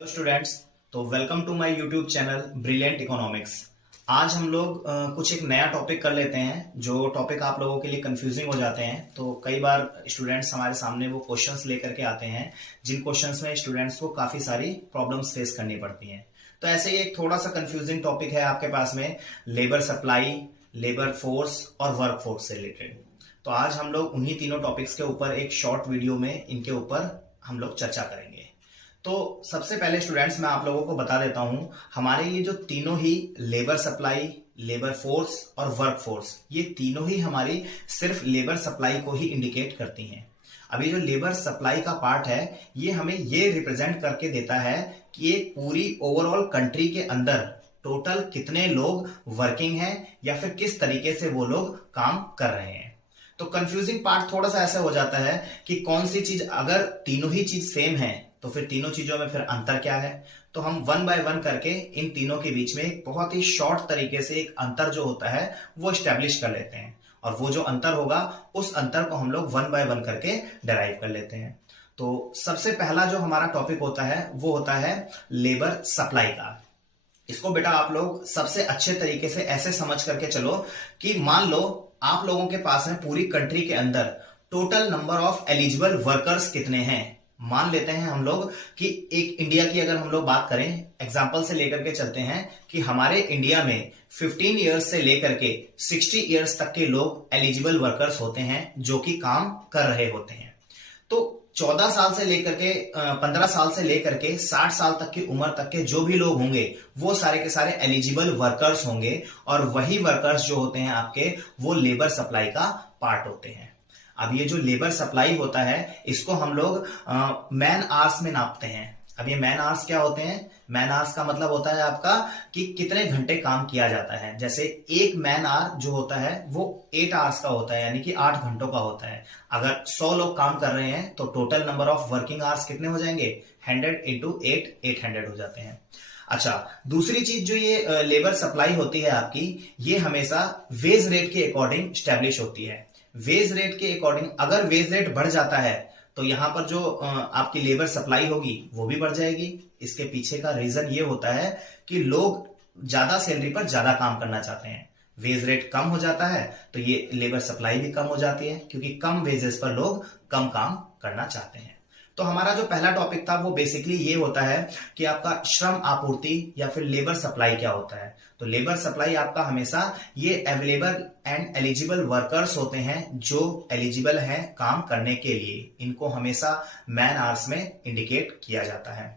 तो स्टूडेंट्स, तो welcome to my YouTube channel brilliant economics. आज हम लोग कुछ एक नया टॉपिक कर लेते हैं, जो टॉपिक आप लोगों के लिए कंफ्यूजिंग हो जाते हैं। तो कई बार स्टूडेंट्स हमारे सामने वो क्वेश्चंस लेकर के आते हैं जिन क्वेश्चंस में स्टूडेंट्स को काफी सारी प्रॉब्लम्स फेस करनी पड़ती हैं। तो ऐसे ही एक थोड़ा सा कंफ्यूजिंग टॉपिक है आपके पास में, लेबर सप्लाई, लेबर फोर्स और वर्क फोर्स से रिलेटेड। तो आज हम लोग उन्हीं तीनों टॉपिक्स के ऊपर एक शॉर्ट वीडियो में इनके ऊपर हम लोग चर्चा करेंगे। तो सबसे पहले स्टूडेंट्स मैं आप लोगों को बता देता हूं, हमारे ये जो तीनों ही लेबर सप्लाई, लेबर फोर्स और वर्क फोर्स, ये तीनों ही हमारी सिर्फ लेबर सप्लाई को ही इंडिकेट करती हैं। अब ये जो लेबर सप्लाई का पार्ट है, ये हमें ये रिप्रेजेंट करके देता है कि ये पूरी ओवरऑल कंट्री के अंदर टोटल कितने लोग वर्किंग हैं या फिर किस तरीके से वो लोग काम कर रहे हैं। तो कंफ्यूजिंग पार्ट थोड़ा सा ऐसा हो जाता है कि कौन सी चीज, अगर तीनों ही चीज सेम है तो फिर तीनों चीजों में फिर अंतर क्या है। तो हम वन बाय वन करके इन तीनों के बीच में एक बहुत ही शॉर्ट तरीके से एक अंतर जो होता है वो स्टैब्लिश कर लेते हैं, और वो जो अंतर होगा उस अंतर को हम लोग वन बाय वन करके डिराइव कर लेते हैं। तो सबसे पहला जो हमारा टॉपिक होता है वो होता है लेबर सप्लाई का। इसको बेटा आप लोग सबसे अच्छे तरीके से ऐसे समझ करके चलो कि मान लो आप लोगों के पास में पूरी कंट्री के अंदर total number of eligible workers कितने हैं। मान लेते हैं हम लोग कि एक इंडिया की अगर हम लोग बात करें, एग्जांपल से लेकर के चलते हैं कि हमारे इंडिया में 15 इयर्स से लेकर के 60 इयर्स तक के लोग एलिजिबल वर्कर्स होते हैं जो कि काम कर रहे होते हैं। तो 14 साल से लेकर के 15 साल से लेकर के 60 साल तक की उम्र तक के जो भी लोग होंगे वो सारे के सारे एलिजिबल वर्कर्स होंगे, और वही वर्कर्स जो होते हैं आपके वो लेबर सप्लाई का पार्ट होते हैं। अब ये जो लेबर सप्लाई होता है इसको हम लोग मैन आवर्स में नापते हैं। अब ये मैन आवर्स क्या होते हैं? मैन आवर्स का मतलब होता है आपका कि कितने घंटे काम किया जाता है। जैसे एक मैन आवर जो होता है वो 8 आवर्स का होता है, यानी कि 8 घंटों का होता है। अगर 100 लोग काम कर रहे हैं तो total number of working hours कितने हो जाएंगे? 100 इंटू 8, 800 हो जाते हैं। अच्छा, दूसरी चीज जो ये लेबर सप्लाई होती है आपकी, ये हमेशा वेज रेट के अकॉर्डिंग स्टैब्लिश होती है। वेज रेट के अकॉर्डिंग अगर वेज रेट बढ़ जाता है तो यहां पर जो आपकी लेबर सप्लाई होगी वो भी बढ़ जाएगी। इसके पीछे का रीजन ये होता है कि लोग ज्यादा सैलरी पर ज्यादा काम करना चाहते हैं। वेज रेट कम हो जाता है तो ये लेबर सप्लाई भी कम हो जाती है, क्योंकि कम वेजेस पर लोग कम काम करना चाहते हैं। तो हमारा जो पहला टॉपिक था वो बेसिकली ये होता है कि आपका श्रम आपूर्ति या फिर लेबर सप्लाई क्या होता है। तो लेबर सप्लाई आपका हमेशा ये अवेलेबल एंड एलिजिबल वर्कर्स होते हैं जो एलिजिबल हैं काम करने के लिए। इनको हमेशा मैन आवर्स में इंडिकेट किया जाता है।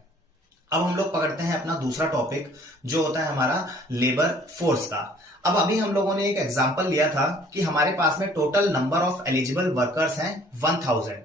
अब हम लोग पकड़ते हैं अपना दूसरा टॉपिक जो होता है हमारा लेबर फोर्स का। अब अभी हम लोगों ने एक एग्जांपल लिया था कि हमारे पास में total number of eligible workers हैं 1000।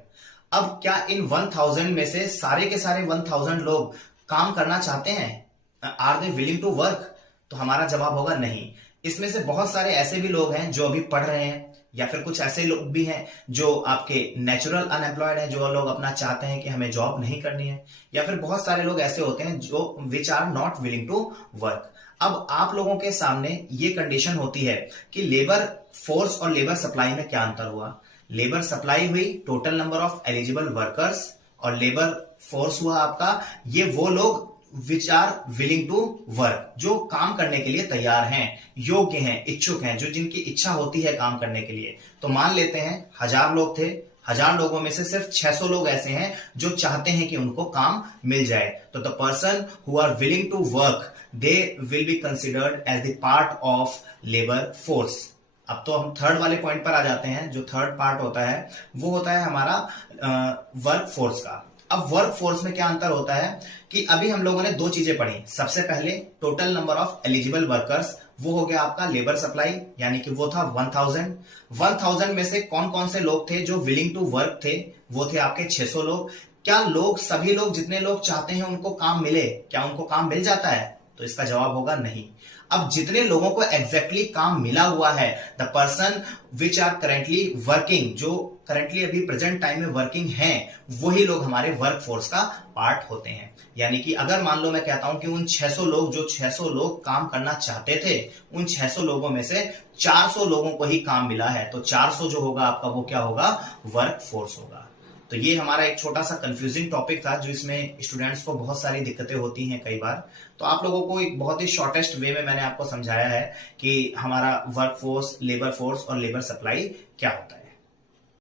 अब क्या इन 1000 में से सारे के सारे 1000 लोग काम करना चाहते हैं? Are they willing to work? तो हमारा जवाब होगा नहीं। इसमें से बहुत सारे ऐसे भी लोग हैं जो अभी पढ़ रहे हैं, या फिर कुछ ऐसे लोग भी हैं जो आपके नेचुरल अनएम्प्लॉयड हैं, जो लोग अपना चाहते हैं कि हमें जॉब नहीं करनी है, या फिर बहुत सारे लोग ऐसे होते हैं जो which are not willing to work. अब आप लोगों के सामने ये कंडीशन होती है कि लेबर फोर्स और लेबर सप्लाई में क्या अंतर हुआ। लेबर सप्लाई हुई total number of eligible workers, और लेबर फोर्स हुआ आपका ये वो लोग which are willing to work, जो काम करने के लिए तैयार हैं, योग्य हैं, इच्छुक हैं, जो जिनकी इच्छा होती है काम करने के लिए। तो मान लेते हैं 1000 लोग थे, 1000 लोगों में से सिर्फ 600 लोग ऐसे हैं जो चाहते हैं कि उनको काम मिल जाए। तो the person who are willing to work they will be considered as the part of labour force. अब तो हम थर्ड वाले पॉइंट पर आ जाते हैं। जो थर्ड पार्ट होता है वो होता है हमारा वर्क फोर्स का। अब वर्क फोर्स में क्या अंतर होता है कि अभी हम लोगों ने दो चीजें पढ़ी। सबसे पहले total number of eligible workers, वो हो गया आपका लेबर सप्लाई, यानी कि वो था 1000। 1000 में से कौन कौन से लोग थे जो विलिंग टू वर्क थे? वो थे आपके 600 लोग। क्या लोग, सभी लोग, जितने लोग चाहते हैं उनको काम मिले? क्या उनको काम मिल जाता है? तो इसका जवाब होगा नहीं। अब जितने लोगों को एग्जैक्टली काम मिला हुआ है, the person which are currently working, जो करंटली अभी प्रेजेंट टाइम में वर्किंग हैं, वही लोग हमारे वर्क फोर्स का पार्ट होते हैं। यानी कि अगर मान लो मैं कहता हूं कि उन 600 लोग, जो 600 लोग काम करना चाहते थे, उन 600 लोगों में से 400 लोगों को ही काम मिला है, तो 400 जो होगा आपका वो क्या होगा? वर्क फोर्स होगा। तो ये हमारा एक छोटा सा कंफ्यूजिंग टॉपिक था, जो इसमें स्टूडेंट्स को बहुत सारी दिक्कतें होती हैं कई बार। तो आप लोगों को एक बहुत ही शॉर्टेस्ट वे में मैंने आपको समझाया है कि हमारा वर्क फोर्स, लेबर फोर्स और लेबर सप्लाई क्या होता है।